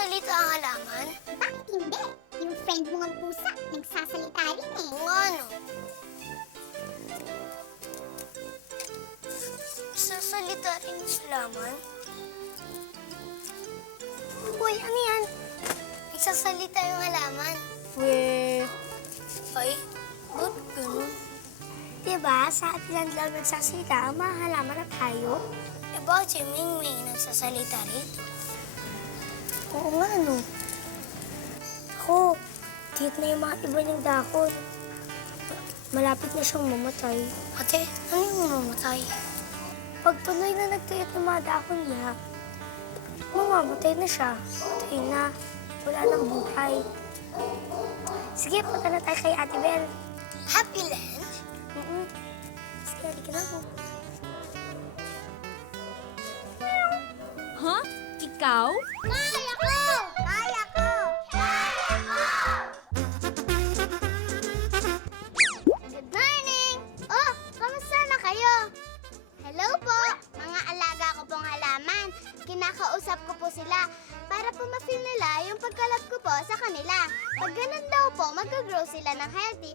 Nagsasalita ang halaman? Bakit hindi? Yung friend mo ng pusa, nagsasalita rin eh. Oo nga, no. Nagsasalita rin yung halaman? Uy, ano yan? Nagsasalita yung halaman. Weh, Ay, ba't ganun? diba sa atin lang nagsasalita ang mga halaman na tayo? Eh, bakit si Mingming nagsasalita rito? Oo nga, no. Ako, kahit na yung mga iba niyang dakon. Malapit na siyang mamatay. Ate, ano yung mamamatay? Pag tuloy na nagtuyot ng mga dakon niya, mamamatay na siya. Patay na. Wala nang buhay. Sige, punta na tayo kay Ate Bel. Happy Land? Sige, halika na po. Ha? Ikaw? Kaya ko! Kaya ko! Kaya ko! Good morning! Oh, kamusta na kayo? Hello po, mga alaga ko pong halaman. Kinakausap ko po sila para po ma-feel nila yung pagkalat ko po sa kanila. Pag ganun daw po, mag-grow sila ng healthy.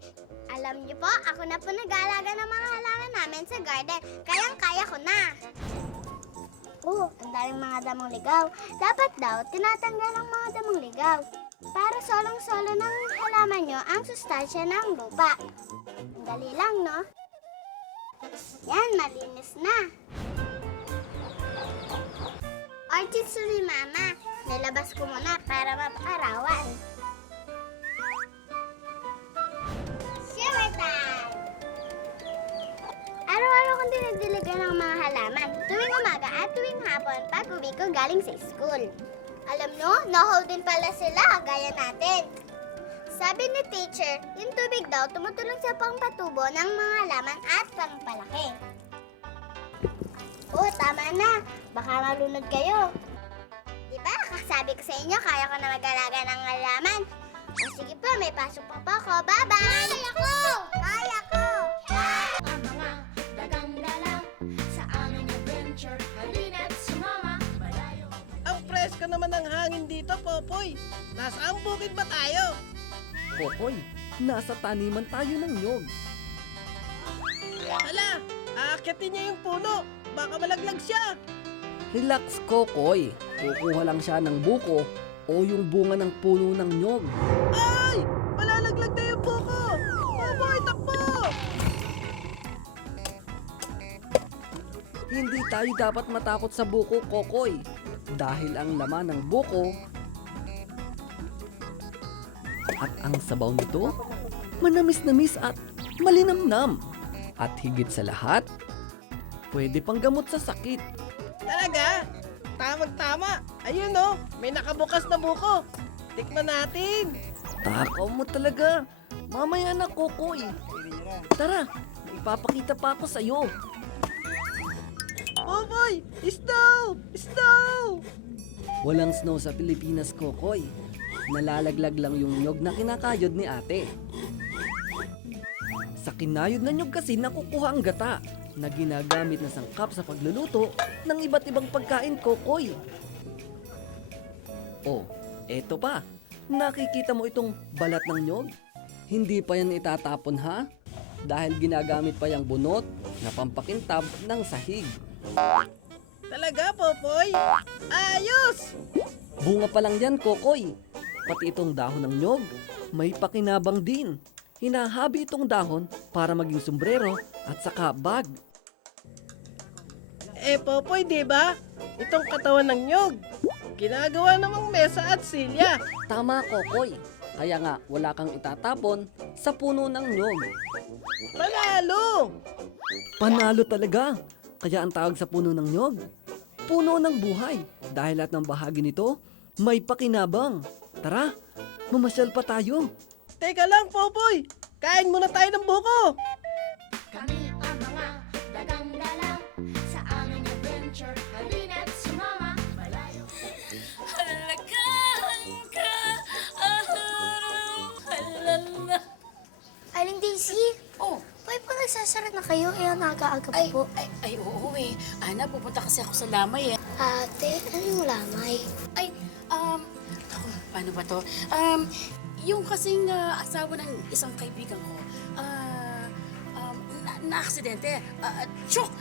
Alam niyo po, ako na po nag-aalaga ng mga halaman namin sa garden. Kayang-kaya ko na. Oh, ang daming mga damong ligaw. Dapat daw, tinatanggal ang mga damong ligaw. Para solong-solo ng halaman nyo ang sustansya ng lupa. Ang dali lang, no? Yan, malinis na. Orchids ni Mama. Nilabas ko muna para mapakarawan. Shower time! Araw-araw kong dinidiligan ng mga halaman. Tuwing umaga at tuwing hapon pag uwi ko galing sa school. Alam nyo, no-hold din pala sila gaya natin. Sabi ni teacher, yung tubig daw tumutulong sa pangpatubo ng mga halaman at pangpalaki. Oh, tama na. Baka malunod kayo. Diba, kasabi ko sa inyo, kaya ko na mag-alaga ng halaman. O sige po, may pasok pa po ako. Bye-bye! Kaya ko! Kaya ko! Ang mga dagang dala sa aming adventure. Halina't sumama, malayo. Ang presko naman ng hangin dito, Popoy. Nasaan bukid ba tayo? Kokoy, nasa taniman tayo ng nyog. Hala, aakyatin niya yung puno. Baka malaglag siya. Relax, Kokoy. Kukuha lang siya ng buko o yung bunga ng puno ng nyog. Ay! Malalaglag na yung buko! Popoy, takbo! Hindi tayo dapat matakot sa buko, Kokoy. Dahil ang laman ng buko at ang sabaw nito, manamis-namis at malinamnam. At higit sa lahat, pwede pang gamot sa sakit. Talaga? Tamang-tama. Ayun oh, may nakabukas na buko. Tikman natin. Takaw mo talaga. Mamaya na, Kokoy. Tara, may ipapakita pa ako sa'yo. Popoy, snow! Snow! Walang snow sa Pilipinas, Kokoy. Nalalaglag lang yung nyog na kinakayod ni ate. Sa kinayod na nyog kasi nakukuha ang gata na ginagamit na sangkap sa pagluluto ng iba't ibang pagkain, Kokoy. Oh, eto pa. Nakikita mo itong balat ng nyog? Hindi pa yan itatapon, ha? Dahil ginagamit pa yung bunot na pampakintab ng sahig. Talaga, Popoy? Ayos! Bunga pa lang yan, Kokoy. Pati itong dahon ng nyog, may pakinabang din. Hinahabi itong dahon para maging sombrero at saka bag. Eh, Popoy, di ba? Itong katawan ng nyog. Ginagawa namang mesa at silya. Tama, Kokoy. Kaya nga, wala kang itatapon sa puno ng nyog. Panalo! Panalo talaga. Kaya ang tawag sa puno ng nyog, puno ng buhay. Dahil lahat ng bahagi nito, may pakinabang. Tara, mamasyal pa tayo. Teka lang, Popoy. Kain muna tayo ng buko. Kami ang mga dagang dala sa aming adventure. Halina't sumama, malayo. Halagahan ka, halala. Aling Daisy, Oh, pwede pa nagsasara na kayo? Eh, ang aga-aga pa po. oo eh. Ana, pupunta kasi ako sa lamay eh. Ate, ano yung lamay? Ay, Paano ba to? Yung kasing asawa ng isang kaibigan ko, na-aksidente. Chok!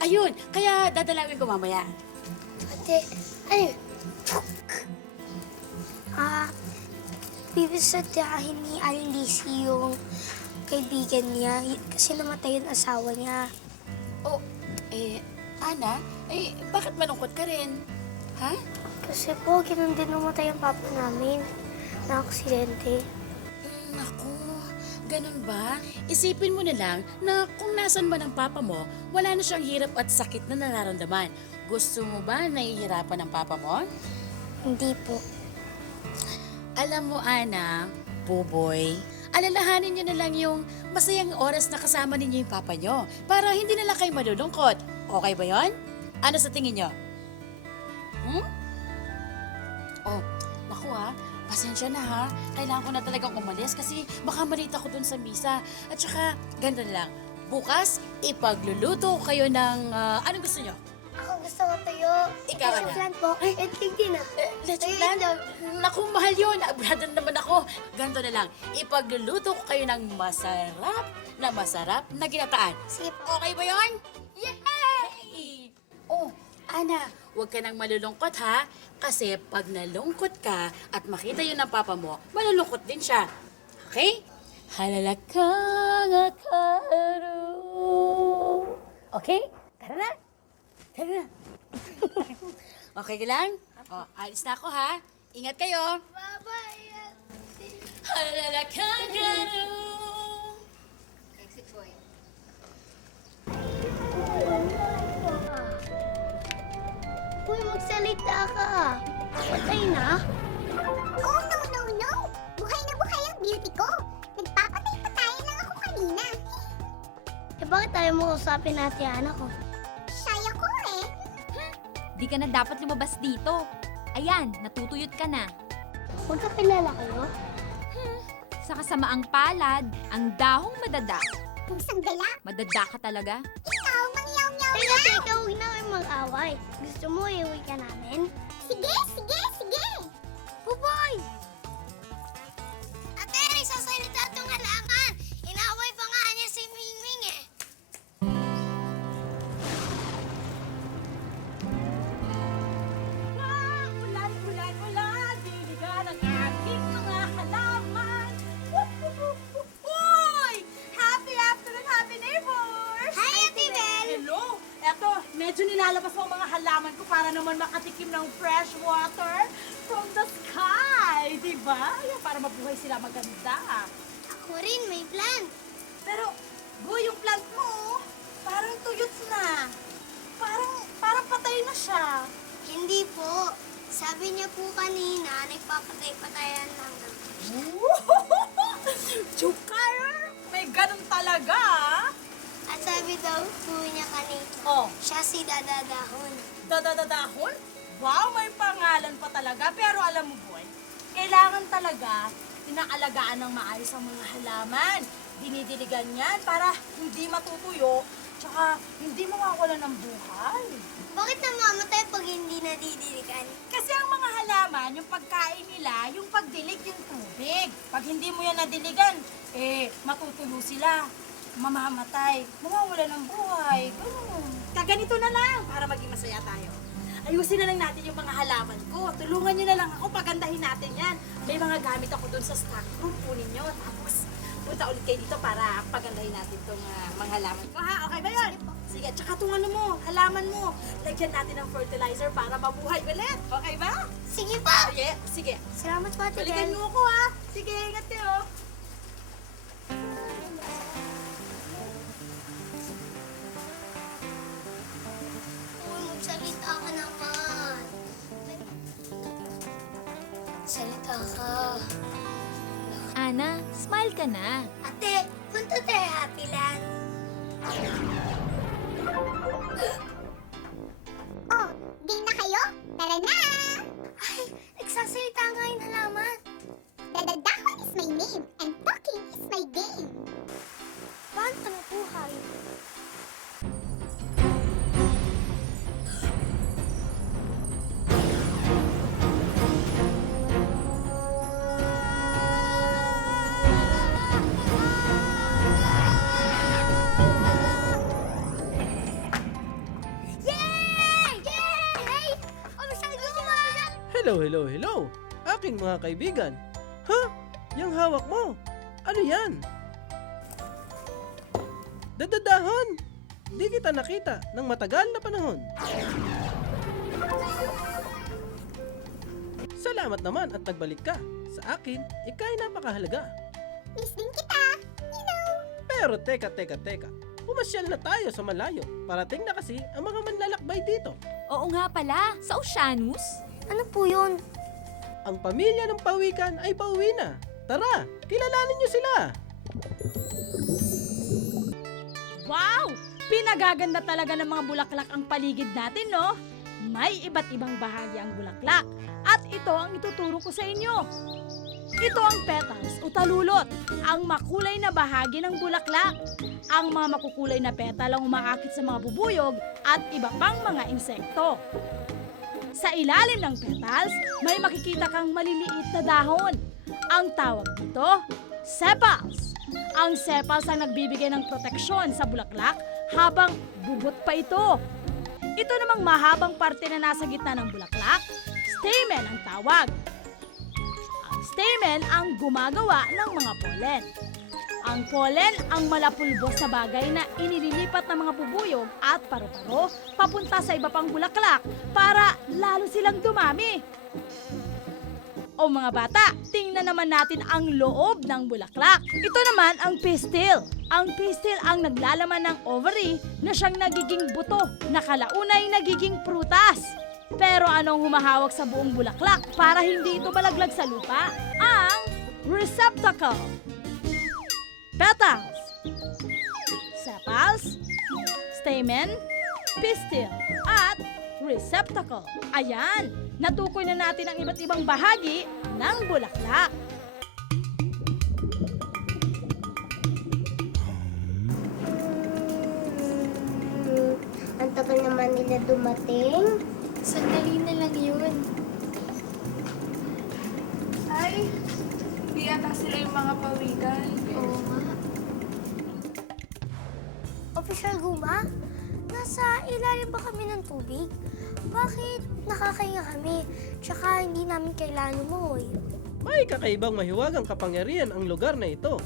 Ayun, kaya dadalawin ko mamaya. Ate, ano? Bibisadyahin ni Aling Lizzie yung kaibigan niya kasi namatay yung asawa niya. Oh, Ana, bakit malungkot ka rin? Ha? Kasi po, ganun din namatay ang papa namin na aksidente. Naku, ganun ba? Isipin mo na lang na kung nasan man ang papa mo, wala na siyang hirap at sakit na nararamdaman. Gusto mo ba nahihirapan ang papa mo? Hindi po. Alam mo, Ana, Buboy, alalahanin niyo na lang yung masayang oras na kasama ninyo yung papa niyo para hindi na lang kayo malulungkot. Okay ba yon? Ano sa tingin niyo? Oh, naku pasensya na ha. Kailangan ko na talagang umalis kasi baka malita ko dun sa misa. At saka, ganito na lang. Bukas, ipagluluto ko kayo ng... anong gusto niyo? Ako gusto ko tuyo. Ikaw, Kasi Ana. plan po. And tignan na. Let's plan. Naku, mahal yun. Brother naman ako. Ganito na lang. Ipagluluto ko kayo ng masarap na ginataan. Sige po. Okay ba yun? Yay! Oh, Ana, huwag ka nang malulungkot ha. Kasi pag nalungkot ka at makita yun ng papa mo, malulungkot din siya. Okay? Halalakang akaro. Okay? Tara na. Tara na. Okay ka lang? Oh, alis na ako ha. Ingat kayo. Bye-bye. Halalakang akaro. Uy, magsalita ka. Patay na? Oh, no. Buhay na buhay ang beauty ko. Nagpapatay-patayan lang ako kanina. Eh, bakit tayo mo usapin natin anak ko? Shy ako eh. Di ka na dapat lumabas dito. Ayan, natutuyot ka na. Magkakilala kayo? Sa kasamaang palad, ang dahong madada. Pusang gala. Madada ka talaga? Ikaw, mangyaw-nyaw Teka, lang. teka, huwag na kayo mag-away. Gusto mo, iuwi ka namin? Sige. Buboy! Ate, sasalita itong halaman. Inaway pa nga niya si Mingming eh. Ulan, diligan ang aking mga halaman. Uy! Happy afternoon, happy neighbors! Hi, Ate Bel. Hello! Eto, medyo nilalabas mo ang mga halaman ko para naman makatikim ng fresh water from the sky, di ba? Ayan, para mabuhay sila maganda. Ako rin, may plan. Pero, boy, yung plant mo, parang tuyot na. Parang patay na siya. Hindi po. Sabi niya po kanina, nagpapatay-patayan lang daw. Chukar! May ganun talaga, At sabi daw po niya kanina, Oh, siya si Dadadahon. dadadahon? Wow, may pangalan pa talaga. Pero alam mo, boy, kailangan talaga inaalagaan ng maayos ang mga halaman. Dinidiligan yan para hindi matutuyo, tsaka hindi mawawala ng buhay. Bakit namamatay pag hindi nadidiligan? Kasi ang mga halaman, yung pagkain nila, yung pagdilig, yung tubig. Pag hindi mo yan nadiligan, matutuyo sila, mamamatay, mawawala ng buhay. Ganun. Kaganito na lang para maging masaya tayo. Ayusin na lang natin yung mga halaman ko. Tulungan nyo na lang ako, pagandahin natin yan. May mga gamit ako dun sa stock room, kunin nyo. Tapos, punta ulit kayo dito para pagandahin natin itong mga halaman ko. Ha? Okay ba yun? Sige, tsaka itong ano mo, halaman mo. Lagyan natin ng fertilizer para mabuhay ulit. Okay ba? Sige po. Sige. Salamat po, Ate Balikan Bel. mo ako ha. Sige, ingat kayo. Uy, magsalita ka naman. Salita ka. Ana, smile ka na. Ate, punta tayo Happy Land. Oh, game na kayo? Tara na! Ay, nagsasalita nga yung halaman. Dadadahon is my name and talking is my game. Paano ito nabuhay? Hello, hello, hello. Aking mga kaibigan. Ha? Yang hawak mo. Ano yan? Dadadahon. Di kita nakita ng matagal na panahon. Salamat naman at nagbalik ka. Sa akin, ika'y napakahalaga. Miss din kita. Pero teka. Pumasyal na tayo sa malayo. Parating na kasi ang mga manlalakbay dito. Oo nga pala, sa Oceanus. Ano po yun? Ang pamilya ng pawikan ay pauwi na. Tara, kilalanin niyo sila. Wow! Pinagaganda talaga ng mga bulaklak ang paligid natin, no? May iba't ibang bahagi ang bulaklak. At ito ang ituturo ko sa inyo. Ito ang petals o talulot, ang makulay na bahagi ng bulaklak. Ang mga makukulay na petal ang umaakit sa mga bubuyog at iba pang mga insekto. Sa ilalim ng petals, may makikita kang maliliit na dahon. Ang tawag dito, sepals. Ang sepals ang nagbibigay ng proteksyon sa bulaklak habang bugot pa ito. Ito namang mahabang parte na nasa gitna ng bulaklak, stamen ang tawag. Ang stamen ang gumagawa ng mga pollen. Ang pollen ang malapulbos na bagay na inililipat ng mga bubuyog at paru-paro papunta sa iba pang bulaklak para lalo silang dumami. O mga bata, tingnan naman natin ang loob ng bulaklak. Ito naman ang pistil. Ang pistil ang naglalaman ng ovary na siyang nagiging buto na kalaunay nagiging prutas. Pero anong humahawak sa buong bulaklak para hindi ito malaglag sa lupa? Ang receptacle. Petals, sepals, stamen, pistil, at receptacle. Ayan, natukoy na natin ang iba't ibang bahagi ng bulaklak. Ang tagal naman nila dumating. Sandali na lang yun. Ay, di ata sila yung mga pawikan. Oo nga. Official Guma, nasa ilalim ba kami ng tubig? Bakit nakakahinga kami? Tsaka hindi namin kailangan umuwi. May kakaibang mahiwagang kapangyarihan ang lugar na ito.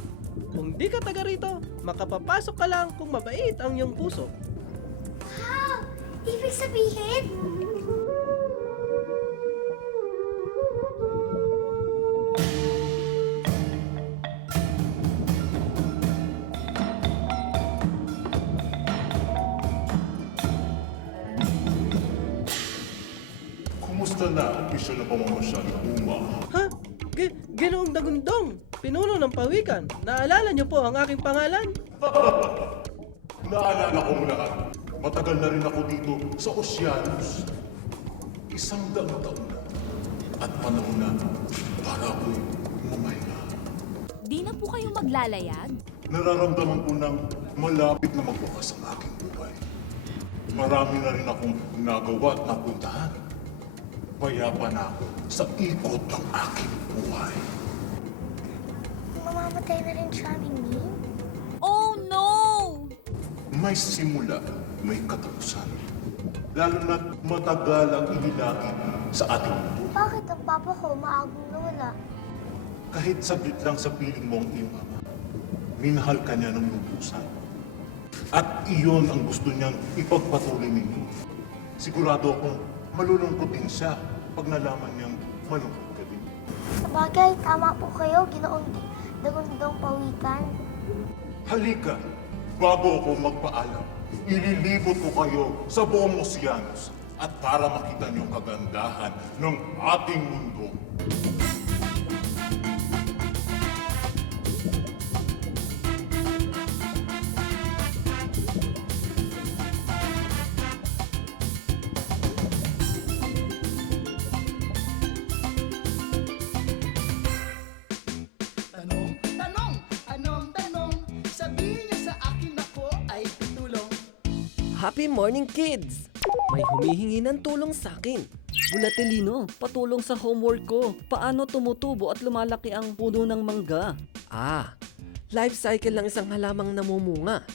Kung di ka taga rito, makapapasok ka lang kung mabait ang iyong puso. Wow! Ibig sabihin, Kumusta na ang opisyal na pamamasyal ng Uma? Ha? Ginoong Dagundong, pinuno ng pawikan. Naalala niyo po ang aking pangalan? Naalala ko mo lahat. Matagal na rin ako dito sa Oceanus. 100 taon na. At panahon na para ako'y mamahinga. Di na po kayo maglalayag? Nararamdaman ko ng malapit na magbukas ang aking buhay. Marami na rin akong nagawa at napuntahan. Payapa na ako sa ikot ng aking buhay. mamamatay na rin siya, Mingming. Oh no! May simula, may katapusan. Lalo na matagal ang inilakid sa ating mundo. Bakit ang papa ko maagong nawala? Kahit saglit lang sa piling mo ang iyong ama, minahal ka niya ng lubusan. At iyon ang gusto niyang ipagpatuloy ninyo. Sigurado akong malulungkot din siya pag nalaman niyang malungkot ka din. Sabagay, tama po kayo, Ginoong Dagundong Pawikan. Halika, bago ako magpaalam, ililibot ko kayo sa buong Oceanus at para makita niyo ang kagandahan ng ating mundo. Happy morning, kids! May humihingi ng tulong sa akin. Bulatelino, patulong sa homework ko. Paano tumutubo at lumalaki ang puno ng mangga? Life cycle ng isang halamang namumunga.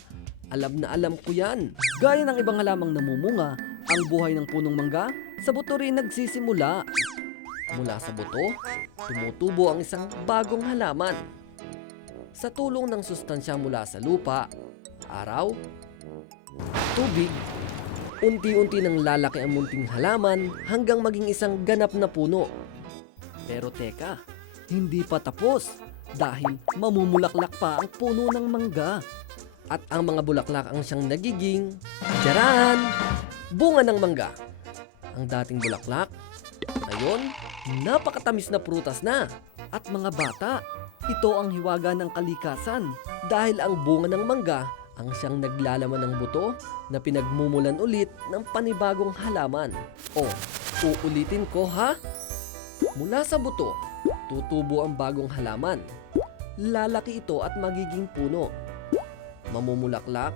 Alam na alam ko yan. Gaya ng ibang halamang namumunga, ang buhay ng punong mangga, sa buto rin nagsisimula. Mula sa buto, tumutubo ang isang bagong halaman. Sa tulong ng sustansya mula sa lupa, araw, tubig, unti-unti nang lalaki ang munting halaman hanggang maging isang ganap na puno. Pero teka, hindi pa tapos dahil mamumulaklak pa ang puno ng mangga. At ang mga bulaklak ang siyang nagiging, tiyaran, bunga ng mangga. Ang dating bulaklak, ngayon, napakatamis na prutas na. At mga bata, ito ang hiwaga ng kalikasan dahil ang bunga ng mangga ang siyang naglalaman ng buto na pinagmumulan ulit ng panibagong halaman. O, uulitin ko ha? Mula sa buto, tutubo ang bagong halaman. Lalaki ito at magiging puno. Mamumulaklak,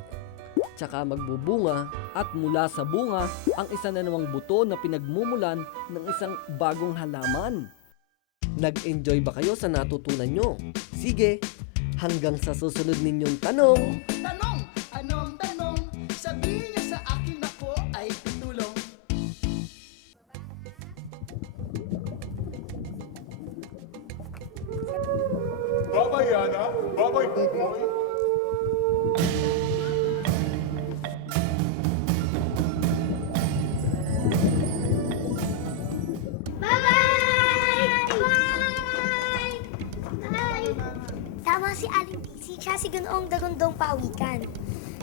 tsaka magbubunga at mula sa bunga ang isa na namang buto na pinagmumulan ng isang bagong halaman. Nag-enjoy ba kayo sa natutunan nyo? Sige, hanggang sa susunod ninyong tanong. Tanong, anong tanong? Sabihin niyo sa akin ako ay pitulong. Babay, Yana. Babay, Buboy. Tama si Aling Daisy, siya si Ganoong Dagundong Pawikan.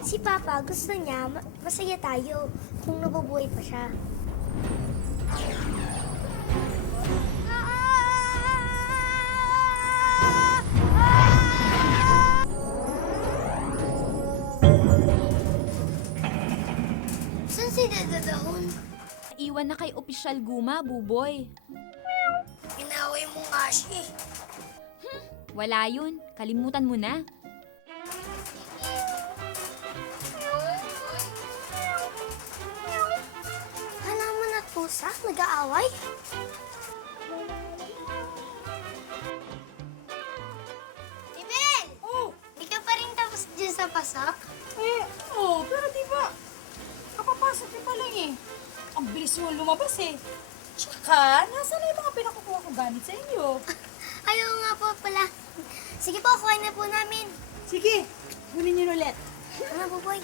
Si Papa gusto niya masaya tayo kung nabubuhay pa siya. Saan si Dadadahon? Iwan na kay Opisyal Guma, Buboy. Inaway mo nga siya eh. Wala yun. Kalimutan mo na. Halaman at pusa, nag-aaway? Tibel! Oh, Di ka pa rin tapos dyan sa pasak? pero di ba? Kapapasok niyo pa lang eh. Ang bilis mo lumabas eh. Tsaka, nasa na yung mga pinakukuha kong gamit sa inyo? Ayaw nga po pala. Sige po, kuhain na po namin. Sige, kunin niyo ulit. Ano po, boy?